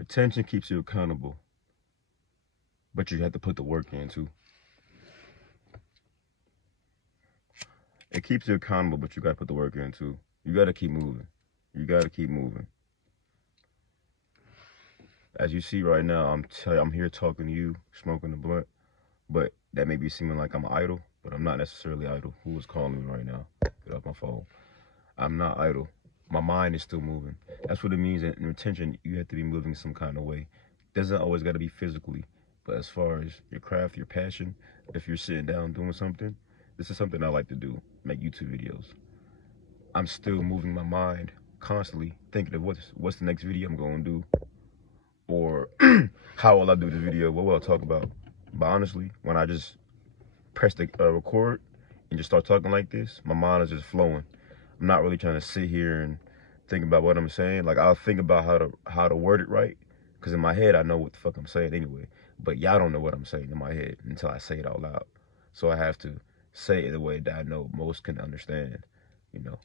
Retention keeps you accountable, but you have to put the work in too. It keeps you accountable, but you gotta put the work in too. You gotta keep moving. You gotta keep moving. As you see right now, I'm here talking to you, smoking the blunt, but that may be seeming like I'm idle, but I'm not necessarily idle. Who is calling me right now? Get off my phone. I'm not idle. My mind is still moving. That's what it means. In retention, you have to be moving some kind of way. Doesn't always got to be physically, but as far as your craft, your passion, if you're sitting down doing something, this is something I like to do, make YouTube videos. I'm still moving my mind constantly, thinking of what's the next video I'm going to do, or how will I do this video, what will I talk about. But honestly, when I just press the record and just start talking like this, my mind is just flowing. I'm not really trying to sit here and think about what I'm saying. Like, I'll think about how to word it right, because in my head I know what the fuck I'm saying anyway. But y'all don't know what I'm saying in my head until I say it out loud. So I have to say it the way that I know most can understand. You know,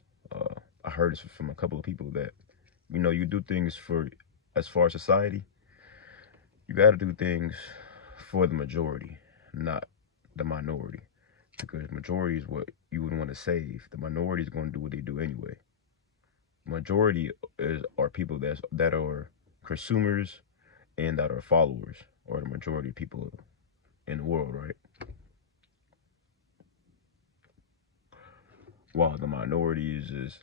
I heard this from a couple of people that, you know, you do things for, as far as society, you got to do things for the majority, not the minority. Because majority is what you would want to save. The minority is going to do what they do anyway. Majority are people that are consumers and that are followers, or the majority of people in the world, right? While the minority is just,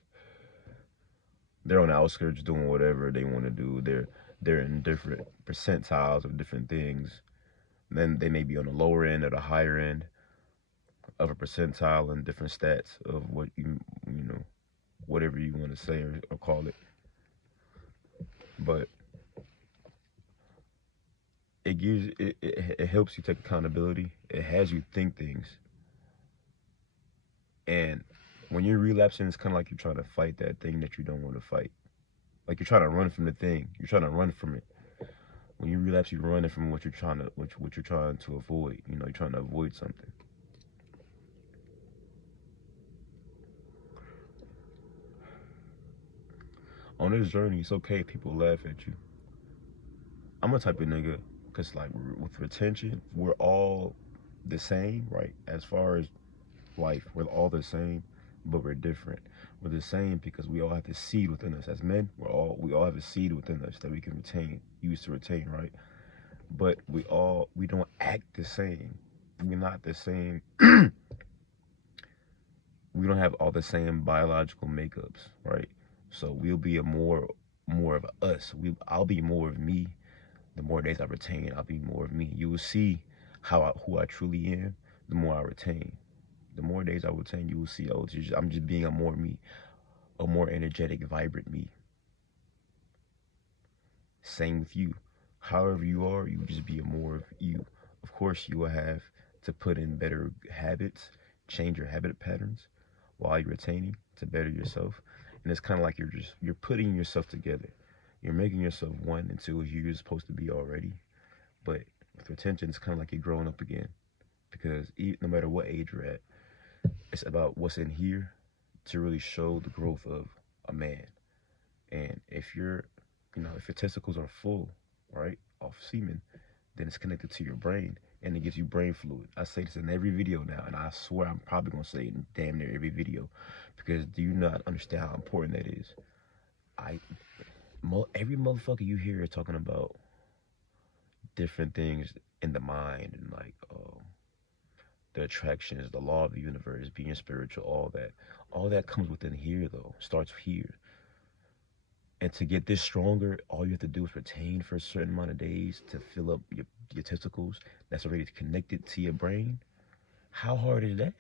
they're on the outskirts doing whatever they want to do. They're in different percentiles of different things. Then they may be on the lower end or the higher end of a percentile and different stats of what you know, whatever you want to say or call it. But it helps you take accountability. It has you think things. And when you're relapsing, it's kind of like you're trying to fight that thing that you don't want to fight. Like you're trying to run from the thing. You're trying to run from it. When you relapse, you're running from what you're trying to avoid. You know, you're trying to avoid something. On this journey, it's okay if people laugh at you. I'm a type of nigga, because like with retention, we're all the same, right? As far as life, we're all the same, but we're different. We're the same because we all have the seed within us. As men, we all have a seed within us that we can use to retain, right? But we don't act the same. We're not the same. We don't have all the same biological makeups, right? So we'll be more of us. I'll be more of me. The more days I retain, I'll be more of me. You will see who I truly am. The more I retain, the more days I retain, you will see. Oh, I'm just being a more me, a more energetic, vibrant me. Same with you. However you are, you just be a more of you. Of course, you will have to put in better habits, change your habit patterns while you're retaining to better yourself. And it's kind of like you're putting yourself together. You're making yourself one into who you're supposed to be already. But with retention, it's kind of like you're growing up again. Because no matter what age you're at, it's about what's in here to really show the growth of a man. And if your testicles are full, right, off semen, then it's connected to your brain and it gives you brain fluid. I say this in every video now, and I swear I'm probably gonna say it in damn near every video, because do you not understand how important that is? Every motherfucker you hear is talking about different things in the mind, and like the attractions, the law of the universe, being spiritual, all that comes within here, though, starts here. And to get this stronger, all you have to do is retain for a certain amount of days to fill up your testicles that's already connected to your brain. How hard is that?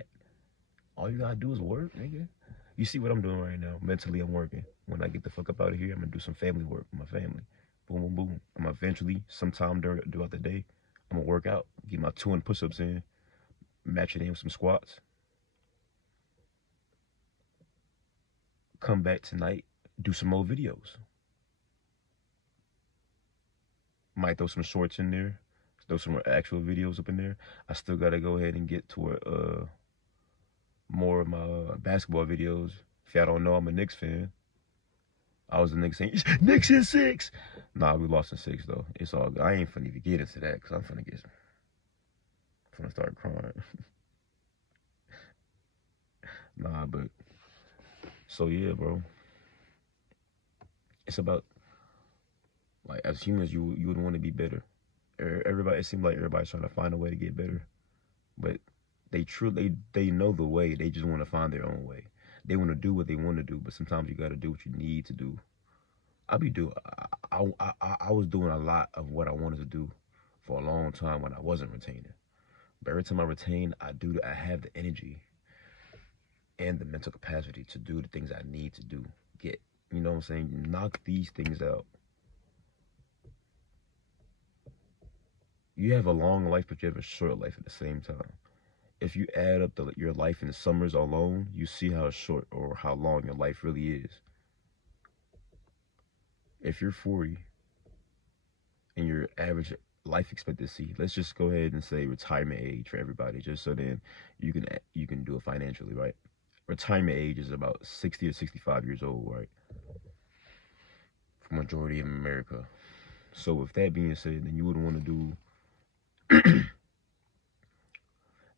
All you gotta do is work, nigga. You see what I'm doing right now? Mentally, I'm working. When I get the fuck up out of here, I'm gonna do some family work with my family. Boom, boom, boom. I'm eventually, sometime throughout the day, I'm gonna work out, get my 200 push-ups in, match it in with some squats. Come back tonight, do some more videos. Might throw some shorts in there, throw some actual videos up in there. I still gotta go ahead and get to more of my basketball videos. If y'all don't know, I'm a Knicks fan. I was the nigga saying, Knicks in 6. Nah, we lost in 6, though. It's all good. I ain't finna even get into that, because I'm finna start crying. Nah, but, so yeah, bro. It's about, like, as humans, you would want to be better. Everybody, it seems like everybody's trying to find a way to get better. But they know the way. They just want to find their own way. They want to do what they want to do, but sometimes you got to do what you need to do. I was doing a lot of what I wanted to do for a long time when I wasn't retaining. But every time I retain, I have the energy and the mental capacity to do the things I need to do. You know what I'm saying? Knock these things out. You have a long life, but you have a short life at the same time. If you add up your life in the summers alone, you see how short or how long your life really is. If you're 40 and your average life expectancy, let's just go ahead and say retirement age for everybody, just so then you can do it financially, right? Retirement age is about 60 or 65 years old, right? For majority of America. So with that being said, then you wouldn't want to do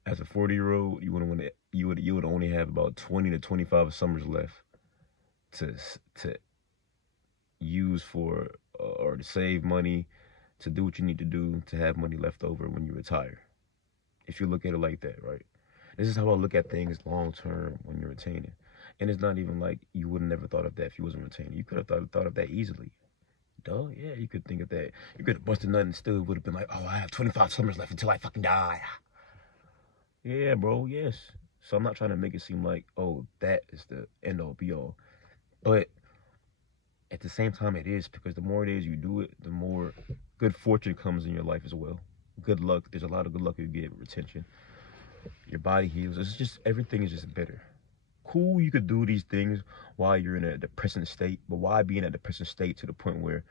as a 40-year-old, you would only have about 20 to 25 summers left to use for or to save money, to do what you need to do, to have money left over when you retire. If you look at it like that, right? This is how I look at things long term when you're retaining. And it's not even like you would have never thought of that if you wasn't retaining. You could have thought of that easily. Duh, yeah, you could think of that. You could have busted nothing and still would have been like, oh, I have 25 summers left until I fucking die. Yeah, bro, yes. So I'm not trying to make it seem like, oh, that is the end all be all. But at the same time, it is, because the more it is you do it, the more good fortune comes in your life as well. Good luck. There's a lot of good luck you get with retention. Your body heals. It's just, everything is just better. Cool, you could do these things while you're in a depressing state, but why be in a depressing state to the point where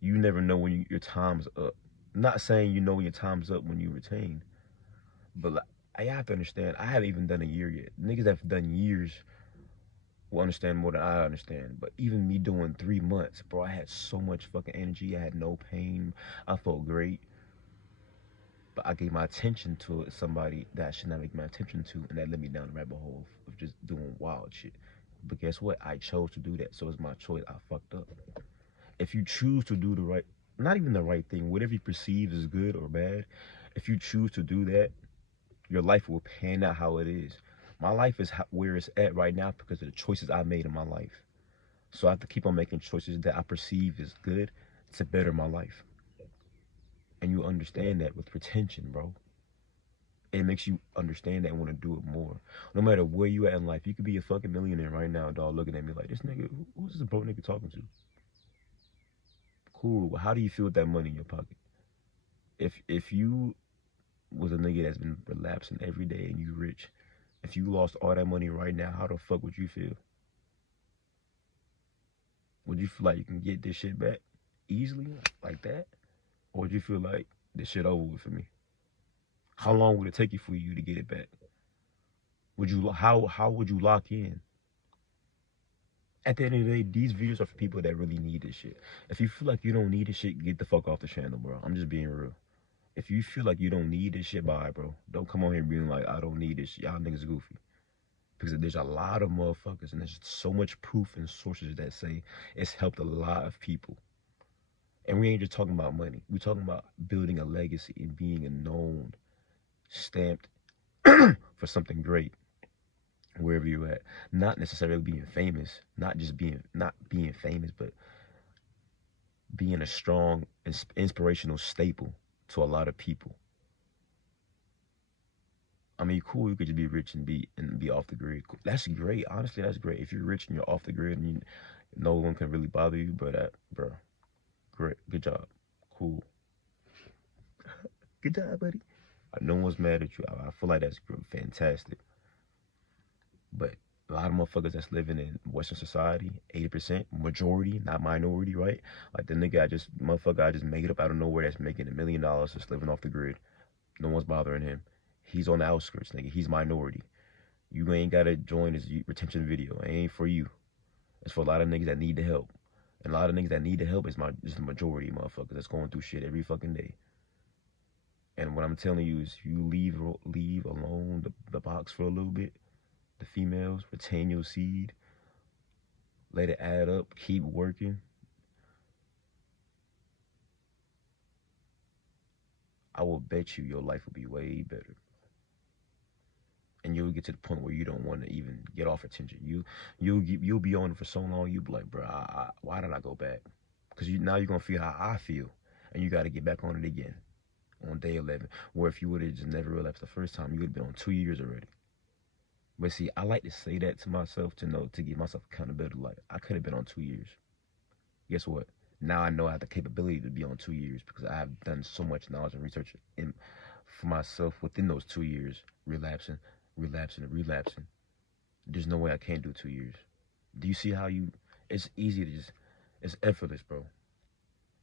you never know when your time's up? I'm not saying you know when your time's up when you retain, but like, I have to understand, I haven't even done a year yet. Niggas that have done years will understand more than I understand. But even me doing 3 months, bro, I had so much fucking energy. I had no pain. I felt great. But I gave my attention to somebody that I should not make my attention to, and that led me down the rabbit hole of just doing wild shit. But guess what? I chose to do that, so it's my choice. I fucked up. If you choose to do the right, not even the right thing, whatever you perceive is good or bad, if you choose to do that, your life will pan out how it is. My life is where it's at right now because of the choices I made in my life. So I have to keep on making choices that I perceive as good to better my life. And you understand that with retention, bro. It makes you understand that and want to do it more. No matter where you at in life, you could be a fucking millionaire right now, dog, looking at me like, this nigga, who's this broke nigga talking to? Cool. How do you feel with that money in your pocket? If you was a nigga that's been relapsing every day and you rich, if you lost all that money right now, how the fuck would you feel? Would you feel like you can get this shit back easily like that? Or would you feel like this shit over with for me? How long would it take you for you to get it back? How would you lock in? At the end of the day, these videos are for people that really need this shit. If you feel like you don't need this shit, get the fuck off the channel, bro. I'm just being real. If you feel like you don't need this shit, bye, bro. Don't come on here being like, I don't need this shit. Y'all niggas goofy. Because there's a lot of motherfuckers, and there's so much proof and sources that say it's helped a lot of people. And we ain't just talking about money. We're talking about building a legacy and being a known, stamped for something great wherever you're at. Not necessarily being famous, not being famous, but being a strong, inspirational staple to a lot of people. I mean, cool, you could just be rich and be off the grid. That's great. Honestly, that's great. If you're rich and you're off the grid and no one can really bother you, but bro, great, good job, cool, good job, buddy. No one's mad at you. I feel like that's fantastic. But a lot of motherfuckers that's living in Western society, 80%, majority, not minority, right? Like the nigga I just made up out of nowhere that's making $1 million just living off the grid. No one's bothering him. He's on the outskirts, nigga. He's minority. You ain't gotta join his retention video. It ain't for you. It's for a lot of niggas that need the help. And a lot of niggas that need the help is the majority of motherfuckers that's going through shit every fucking day. And what I'm telling you is, you leave alone the box for a little bit. The females, retain your seed. Let it add up. Keep working. I will bet you your life will be way better. And you'll get to the point where you don't want to even get off attention. You'll be on it for so long. You'll be like, bro, why did I go back? Because now you're gonna feel how I feel, and you got to get back on it again on day 11. Where if you would have just never relapsed the first time, you would have been on 2 years already. But see, I like to say that to myself to give myself accountability. Like, I could have been on 2 years. Guess what? Now I know I have the capability to be on 2 years because I have done so much knowledge and research for myself within those 2 years, relapsing. There's no way I can't do 2 years. Do you see how it's easy to it's effortless, bro.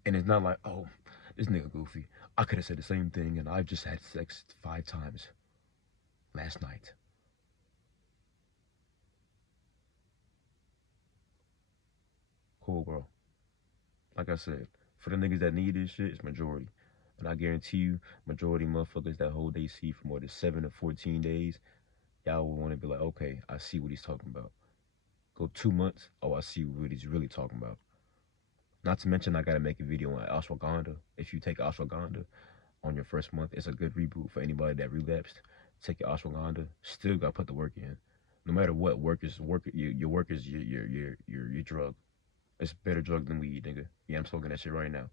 And it's not like, oh, this nigga goofy. I could have said the same thing and I've just had sex 5 times last night. Cool, bro. Like I said, for the niggas that need this shit, it's majority. And I guarantee you, majority motherfuckers that hold their seed for more than 7 to 14 days, y'all will want to be like, okay, I see what he's talking about. Go 2 months, oh, I see what he's really talking about. Not to mention, I got to make a video on ashwagandha. If you take ashwagandha on your first month, it's a good reboot for anybody that relapsed. Take your ashwagandha, still got to put the work in. No matter what, your work is your drug. It's a better drug than weed, nigga. Yeah, I'm smoking that shit right now.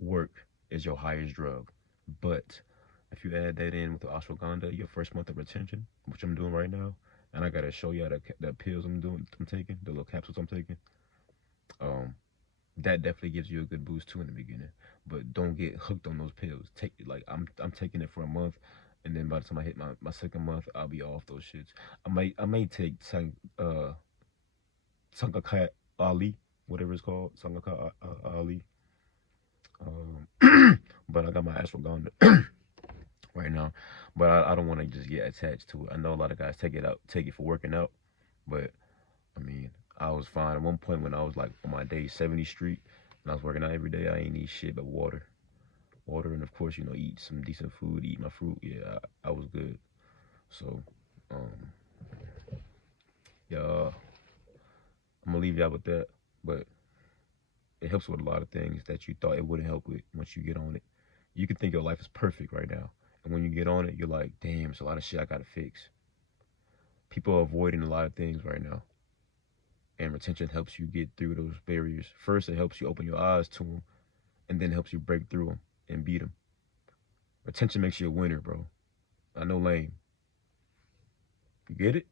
Work is your highest drug. But if you add that in with the ashwagandha, your first month of retention, which I'm doing right now, and I gotta show y'all the pills I'm taking, the little capsules I'm taking. That definitely gives you a good boost too in the beginning. But don't get hooked on those pills. I'm taking it for a month, and then by the time I hit my second month, I'll be off those shits. I may take Sangakat Ali, whatever it's called, Sangakat Ali. But I got my ashwagandha right now. But I don't want to just get attached to it. I know a lot of guys take it for working out, but I mean, I was fine at one point when I was like on my day 70th Street, and I was working out every day. I ain't eat shit but water, and of course, eat some decent food, eat my fruit. Yeah, I was good. So, yeah, I'm gonna leave y'all with that. But it helps with a lot of things that you thought it wouldn't help with once you get on it. You can think your life is perfect right now, and when you get on it, you're like, damn, it's a lot of shit I gotta fix. People are avoiding a lot of things right now. And retention helps you get through those barriers. First, it helps you open your eyes to them, and then helps you break through them and beat them. Retention makes you a winner, bro. I know lame. You get it?